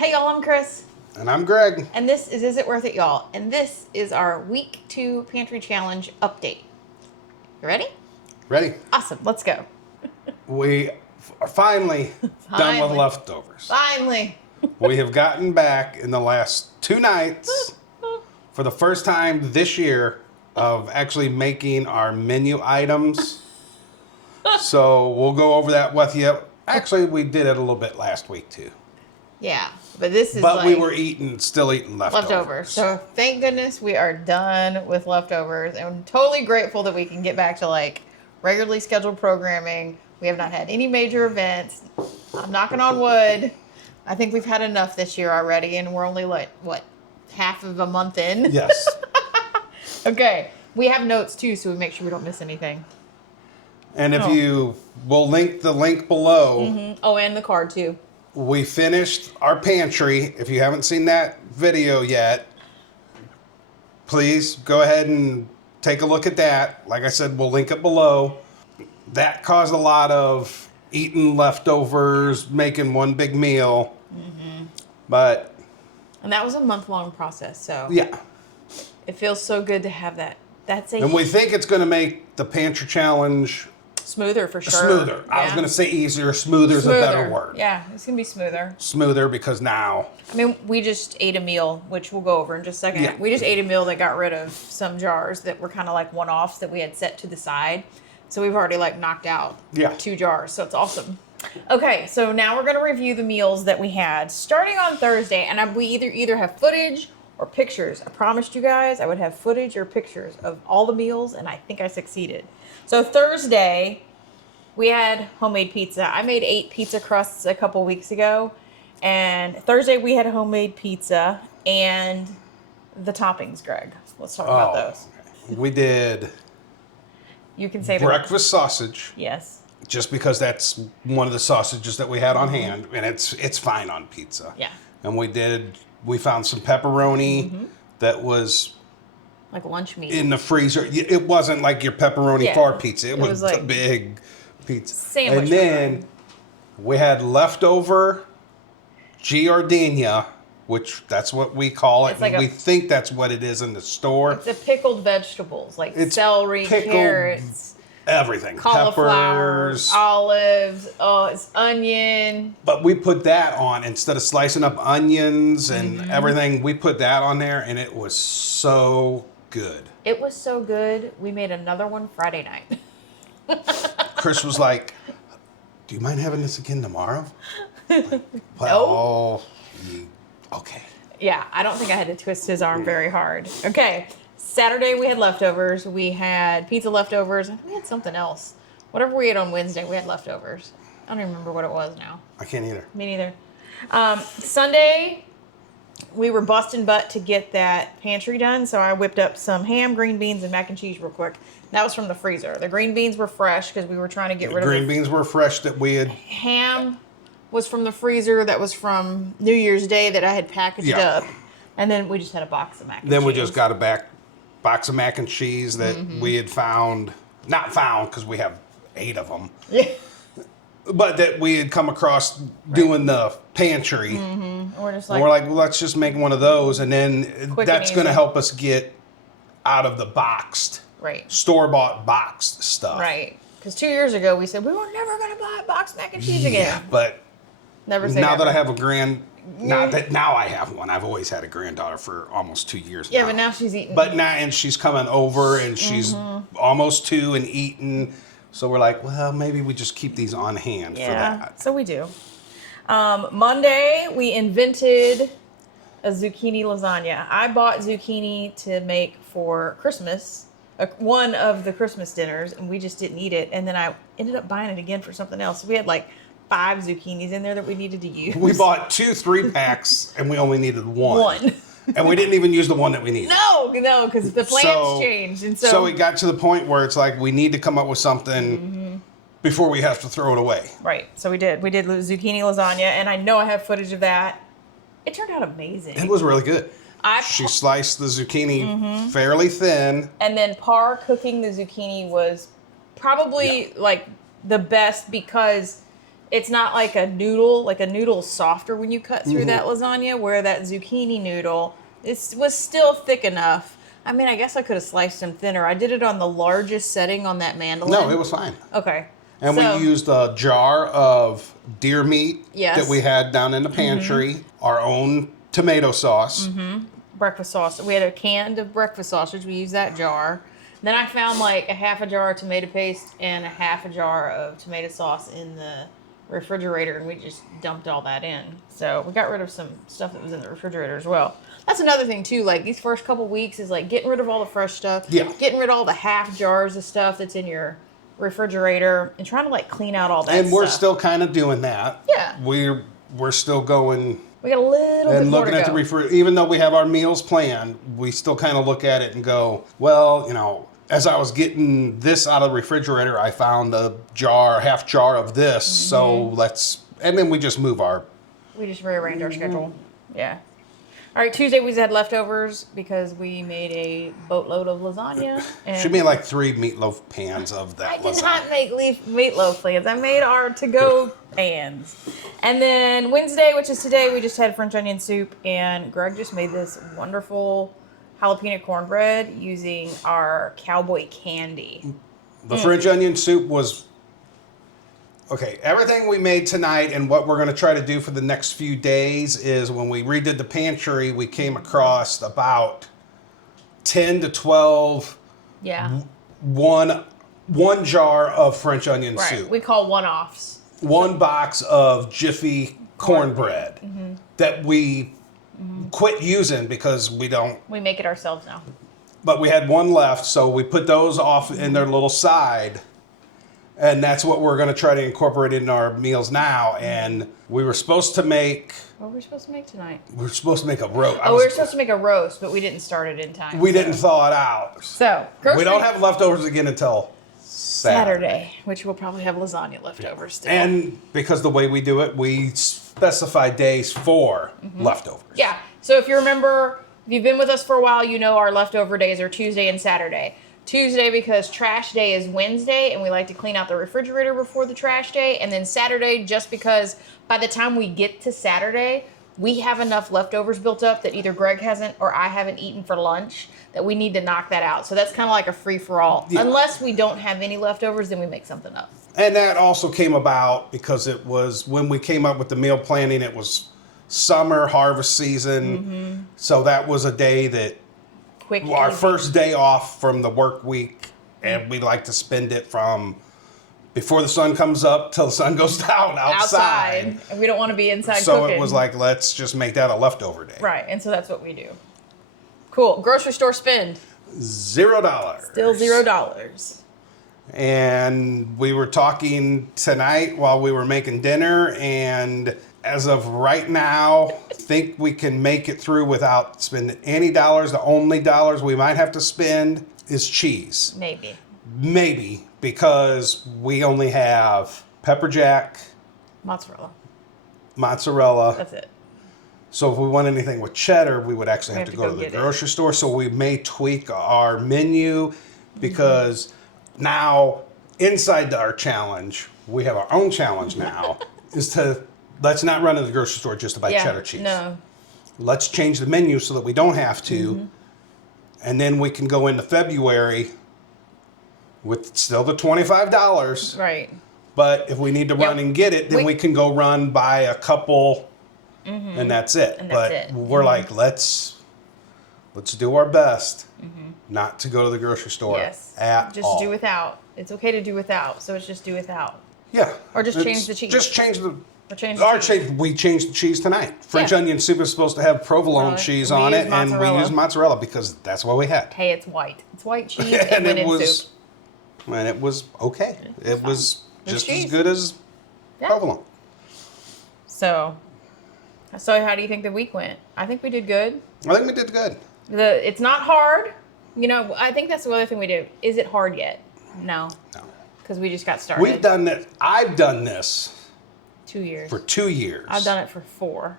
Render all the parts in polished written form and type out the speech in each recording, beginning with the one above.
Hey y'all, I'm Chris. And I'm Greg. And this is It Worth It, y'all? And this is our week 2 pantry challenge update. You ready? Ready? Awesome, let's go. We are finally done with leftovers. Finally. We have gotten back in the last 2 nights for the first time this year of actually making our menu items. So we'll go over that with you. Actually, we did it a little bit last week too. Yeah, but this is But we were still eating leftovers. So thank goodness we are done with leftovers. And I'm totally grateful that we can get back to like regularly scheduled programming. We have not had any major events. I'm knocking on wood. I think we've had enough this year already, and we're only like, what, half of a month in? Yes. Okay. We have notes too, so we make sure we don't miss anything. And if we'll link the link below. Mm-hmm. Oh, and the card too. We finished our pantry. If you haven't seen that video yet, please go ahead and take a look at that. Like I said, we'll link it below. That caused a lot of eating leftovers, making one big meal. Mm-hmm. And that was a month-long process, so yeah, it feels so good to have that. And we think it's going to make the pantry challenge smoother for sure. Smoother. Yeah. I was going to say easier. Smoother is a better word. Yeah, it's going to be smoother. Smoother because now. I mean, we just ate a meal, which we'll go over in just a second. Yeah. We just ate a meal that got rid of some jars that were kind of like one-offs that we had set to the side. So we've already like knocked out 2 jars. So it's awesome. Okay, so now we're going to review the meals that we had starting on Thursday. And we either have footage or pictures. I promised you guys I would have footage or pictures of all the meals, and I think I succeeded. So Thursday, we had homemade pizza. I made 8 pizza crusts a couple weeks ago. And Thursday, we had homemade pizza and the toppings, Greg. Let's talk about those. We did you can say breakfast sausage. Yes. Just because that's one of the sausages that we had on hand, and it's fine on pizza. Yeah. And we found some pepperoni that was like lunch meat in the freezer. It wasn't like your pepperoni for pizza. It was like a big pizza. Sandwich. And then we had leftover giardina, which that's what we call it. Like we think that's what it is in the store. It's a pickled vegetables like celery, carrots, everything. Cauliflower, Peppers, olives, it's onion. But we put that on instead of slicing up onions and everything. We put that on there, and it was so good. It was so good. We made another one Friday night. Chris was like, "Do you mind having this again tomorrow?" Like, well, no. Okay. Yeah, I don't think I had to twist his arm very hard. Okay. Saturday, we had leftovers. We had pizza leftovers. We had something else. Whatever we ate on Wednesday, we had leftovers. I don't even remember what it was now. I can't either. Me neither. Sunday, we were busting butt to get that pantry done, so I whipped up some ham, green beans, and mac and cheese real quick. That was from the freezer. The green beans were fresh because we were trying to get rid of green beans were fresh that we had. Ham was from the freezer that was from New Year's Day that I had packaged up. And then we just had a box of mac and cheese. Then we just got a box of mac and cheese that we had not found because we have 8 of them. Yeah. But that we had come across doing the pantry. Mm-hmm. We're just like, well, let's just make one of those. And then that's going to help us get out of the boxed, store-bought boxed stuff. Right. Because 2 years ago we said we were never going to buy boxed mac and cheese again. Yeah, but never say now never. that I have now I have one. I've always had a granddaughter for almost 2 years now. Yeah, but now she's eating. But now, and she's coming over, and she's almost 2 and eating. So we're like, well, maybe we just keep these on hand for that. So we do. Monday, we invented a zucchini lasagna. I bought zucchini to make for Christmas, one of the Christmas dinners, and we just didn't eat it. And then I ended up buying it again for something else. So we had like 5 zucchinis in there that we needed to use. We bought 2 3-packs, and we only needed one. And we didn't even use the one that we needed. No, because the plans changed. And so it got to the point where it's like we need to come up with something before we have to throw it away. Right. So we did. We did zucchini lasagna, and I know I have footage of that. It turned out amazing. It was really good. She sliced the zucchini fairly thin. And then Par cooking the zucchini was probably like the best because it's not like a noodle. Like a noodle's softer when you cut through that lasagna, where that zucchini noodle was still thick enough. I mean, I guess I could have sliced them thinner. I did it on the largest setting on that mandolin. No, it was fine. Okay. And we used a jar of deer meat that we had down in the pantry, our own tomato sauce. Breakfast sausage. We had a can of breakfast sausage. We used that jar. Then I found like a half a jar of tomato paste and a half a jar of tomato sauce in the refrigerator, and we just dumped all that in. So we got rid of some stuff that was in the refrigerator as well. That's another thing too. Like these first couple weeks is like getting rid of all the fresh stuff. Yeah. Getting rid of all the half jars of stuff that's in your refrigerator and trying to like clean out all that And we're stuff. still kind of doing that. Yeah. We're still going. We got a little bit more to go. And looking at the refrigerator, even though we have our meals planned, we still kind of look at it and go, well, you know, as I was getting this out of the refrigerator, I found a half jar of this. So and then we just we just rearrange our schedule. Yeah. All right, Tuesday we had leftovers because we made a boatload of lasagna. And should be like 3 meatloaf pans of that. I did not make meatloaf pans. I made our to-go pans. And then Wednesday, which is today, we just had French onion soup, and Greg just made this wonderful jalapeno cornbread using our cowboy candy. The French onion soup was... Okay, everything we made tonight and what we're going to try to do for the next few days is when we redid the pantry, we came across about 10 to 12 one jar of French onion soup. We call one-offs. One box of Jiffy cornbread that we quit using because we make it ourselves now. But we had one left, so we put those off in their little side. And that's what we're going to try to incorporate in our meals now. And we were supposed to make... What were we supposed to make tonight? We were supposed to make a roast. We were supposed to make a roast, but we didn't start it in time. We didn't thaw it out. So, we don't have leftovers again until Saturday, which we'll probably have lasagna leftovers still. And because the way we do it, we specify days for leftovers. Yeah. So if you remember, if you've been with us for a while, you know our leftover days are Tuesday and Saturday. Tuesday because trash day is Wednesday, and we like to clean out the refrigerator before the trash day. And then Saturday, just because by the time we get to Saturday, we have enough leftovers built up that either Greg hasn't or I haven't eaten for lunch that we need to knock that out. So that's kind of like a free-for-all. Yeah. Unless we don't have any leftovers, then we make something up. And that also came about because it was when we came up with the meal planning, it was summer harvest season. So that was a day that our first day off from the work week, and we like to spend it from before the sun comes up till the sun goes down outside. And we don't want to be inside so cooking. It was like, let's just make that a leftover day. Right, and so that's what we do. Cool. Grocery store spend. $0. Still $0. And we were talking tonight while we were making dinner, and as of right now, I think we can make it through without spending any dollars. The only dollars we might have to spend is cheese. Maybe, because we only have pepper jack. Mozzarella. That's it. So if we want anything with cheddar, we would actually have to go to the grocery store. So we may tweak our menu because now inside our challenge, we have our own challenge now, is to... Let's not run to the grocery store just to buy cheddar cheese. No. Let's change the menu so that we don't have to. And then we can go into February with still the $25. Right. But if we need to run and get it, then we can go run, buy a couple, and that's it. We're like, let's do our best not to go to the grocery store at all. Just do without. It's okay to do without, so it's just do without. Yeah. Or just change the cheese. Just change the... We changed the cheese tonight. French onion soup is supposed to have provolone cheese on it, and we used mozzarella because that's what we had. Hey, it's white. It's white cheese and it was soup. And it was okay. It was just as good as provolone. So how do you think the week went? I think we did good. I think we did good. It's not hard. You know, I think that's the other thing we do. Is it hard yet? No. Because we just got started. We've done this. I've done this. 2 years. For 2 years. I've done it for 4.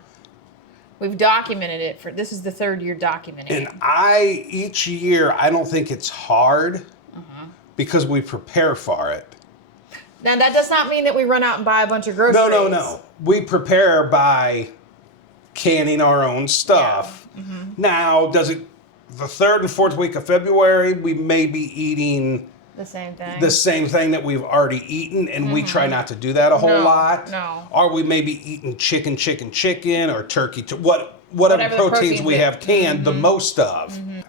We've documented it this is the 3rd year documenting it. And each year, I don't think it's hard because we prepare for it. Now, that does not mean that we run out and buy a bunch of groceries. No. We prepare by canning our own stuff. Yeah. Mm-hmm. Now, the 3rd and 4th week of February, we may be eating the same thing that we've already eaten, and we try not to do that a whole lot. No. Or we may be eating chicken, or turkey, whatever proteins we have canned the most of. Mm-hmm.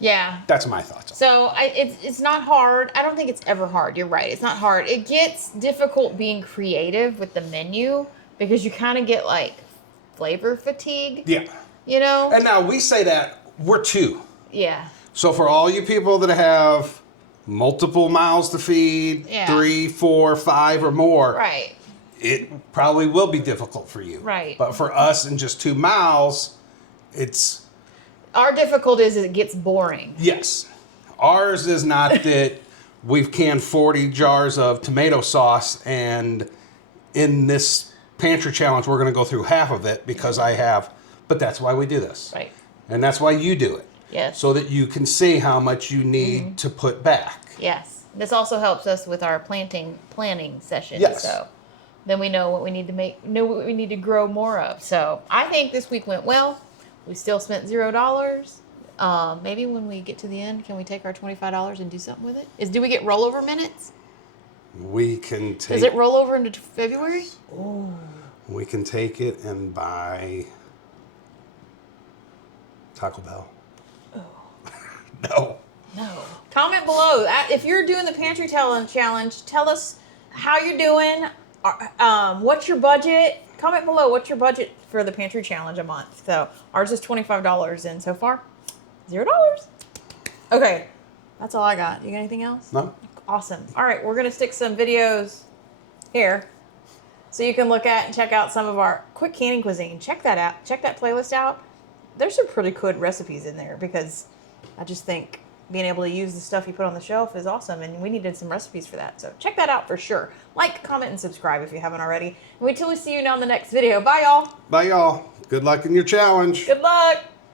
Yeah. That's my thoughts. So it's not hard. I don't think it's ever hard. You're right. It's not hard. It gets difficult being creative with the menu because you kind of get like flavor fatigue. Yeah. You know? And now we say that we're 2. Yeah. So for all you people that have multiple mouths to feed, 3, 4, 5 or more. Right. It probably will be difficult for you. Right. But for us and just 2 mouths, it's... Our difficulty is it gets boring. Yes. Ours is not that we've canned 40 jars of tomato sauce and in this pantry challenge we're going to go through half of it because I have, but that's why we do this. Right. And that's why you do it. Yes. So that you can see how much you need to put back. Yes. This also helps us with our planning sessions. Yes. So then we know what we need to what we need to grow more of. So I think this week went well. We still spent $0. Maybe when we get to the end, can we take our $25 and do something with it? Do we get rollover minutes? We can take... Does it roll over into February? Oh. We can take it and buy Taco Bell. Oh. No. Comment below. If you're doing the pantry challenge, tell us how you're doing. What's your budget? Comment below. What's your budget for the pantry challenge a month? So ours is $25, and so far, $0. Okay, that's all I got. You got anything else? No. Awesome. All right, we're gonna stick some videos here, so you can look at and check out some of our quick canning cuisine. Check that out. Check that playlist out. There's some pretty good recipes in there because I just think being able to use the stuff you put on the shelf is awesome, and we needed some recipes for that. So check that out for sure. Like, comment, and subscribe if you haven't already. And wait till we see you now in the next video. Bye, y'all. Bye, y'all. Good luck in your challenge. Good luck.